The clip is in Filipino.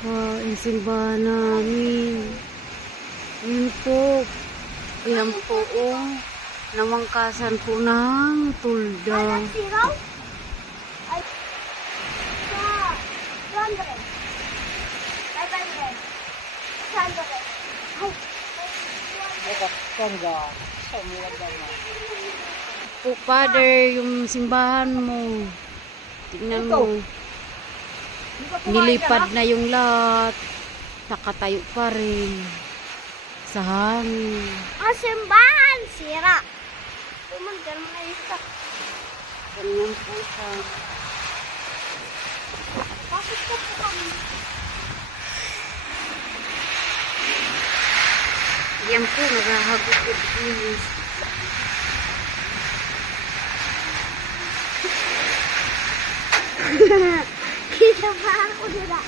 Yung simbahan namin. Ayan po. Ayan po, oh. Namangkasan po ng tulda. Ay, siraw? Ay, sa 200. 500. 600. Po, Father, yung simbahan mo. Tingnan mo. Nilipad na yung lahat. Nakatayo pa rin. Sa hangin. Ang simbahan, sira. Pumunta mo na isa. Ganyan po siya. Bakit ka po kami? Yan po, naghahagot po din. Kita pa ako nila.